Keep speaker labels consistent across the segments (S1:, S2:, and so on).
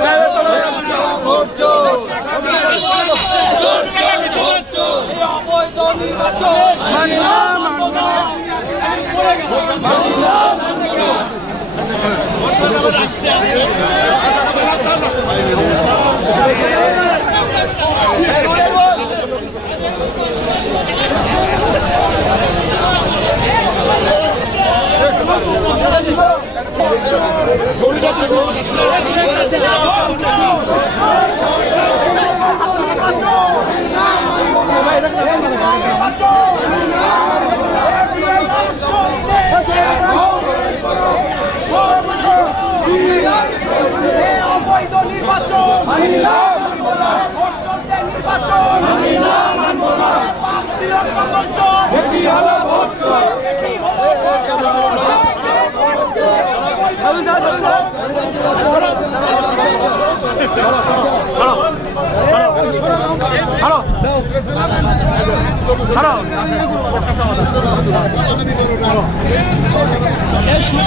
S1: Bravo! মানি না অবৈধ নির্বাচন নির্বাচন এই শুনো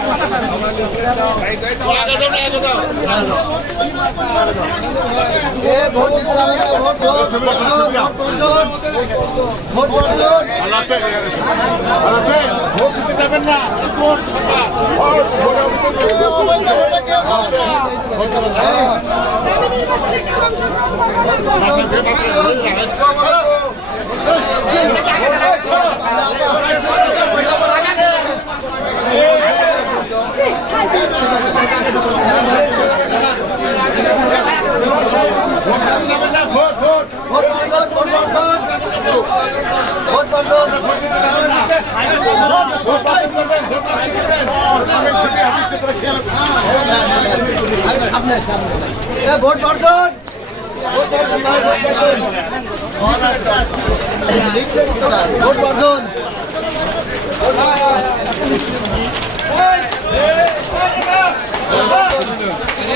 S1: ভোট
S2: দিতে যাবেন না ভোট ভোট
S3: বর্জন ভোট বর্জন ভাই ভোট বর্জন ভোট বর্জন
S2: ভোট বর্জন করবেন আপনারা ঠিক আছে? ভোট দেবেন না
S3: ভোট বর্জন
S2: যে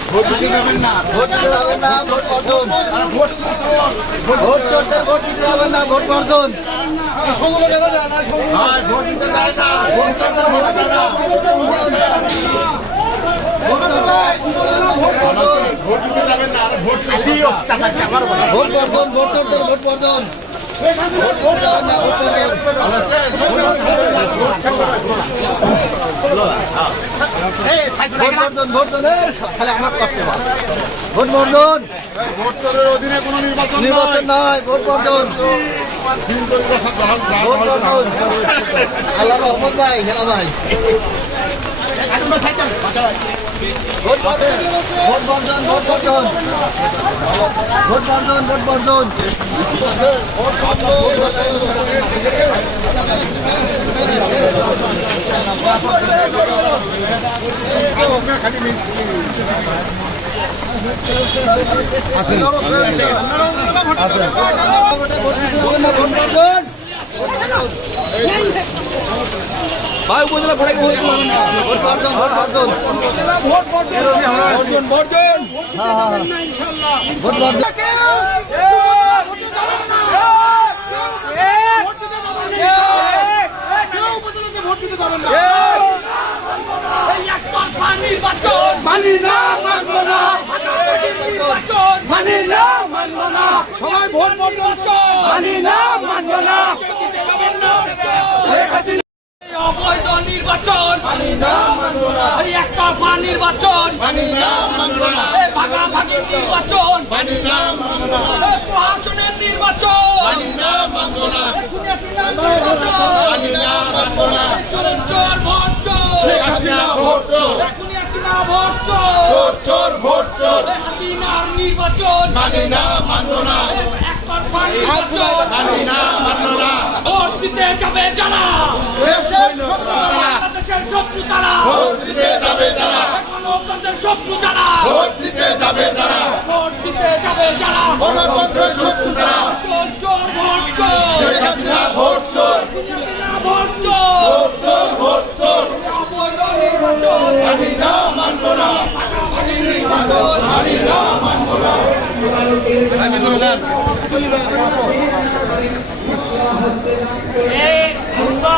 S2: ভোট দিতে যাবেন না
S3: ভোট
S2: দিতে যাবেন না
S3: ভোট বর্জন ভোট চোরদের ভোট দিতে যাবেন না ভোট বর্জন
S2: ভোট দিতে যাবেন না ভোট দিতে না। ভোট দিতে যাবেন না ভোট দিতে
S3: ভোট বর্জন ভোট চোরদের ভোট বর্জন ভোট দিতে না ভোট বর্জন ভোট বর্জন বর্জন বর্জন
S2: অধীনে কোনো নির্বাচন
S3: নির্বাচন
S2: নয়
S3: ভোট বর্জন ভোট বর্জন আল্লাহ রহমত ভাই হেলা ভাই। ভোট বর্জন ভোট বর্জন ভোট বর্জন ভোট বর্জন ভোট বর্জন ভোট দিতে যাবেন না, ভোট বর্জন ভাই উপজেলা ভোট বর্জন ভোট বর্জন। ভোট বর্জন। বর্জন হ্যাঁ হ্যাঁ হ্যাঁ। ভোট বর্জন
S1: মানি না মানবো না মানি না মানবো না সবাই ভোট বর্জন মানি না মানবো না। শেখ হাসিনা
S4: অবৈধ নির্বাচন। এই একটা পা নির্বাচন।
S2: মানি না মানবো না।
S4: ভাগাভাগি নির্বাচন।
S2: মানি না মানবো না।
S4: প্রশাসনের নির্বাচন।
S2: মানি না মানবো না। মানি না মানবো না।
S4: এই চোর ভোট চোর।
S2: হাসিনা ভোট চোর।
S4: এই ভোট চোর।
S2: ভোট চোর ভোট চোর।
S4: হাসিনার নির্বাচন।
S2: মানি না মানবো না
S4: এই একতরফা নির্বাচন
S2: মানি না মানবো না
S4: ভোট দিতে যাবে যারা। বাংলাদেশের শত্রু তারা।
S2: ভোট দিতে যাবে তারা
S4: গণতন্ত্রের শত্রু যারা
S2: ভোট দিতে যাবে তারা
S4: ভোট দিতে যাবে যারা
S2: গণতন্ত্রের শত্রু তারা
S4: চোর। চোর ভোট চোর
S2: ভোট চোর।
S4: ভোট চোর।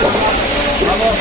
S3: Vamos, Alô,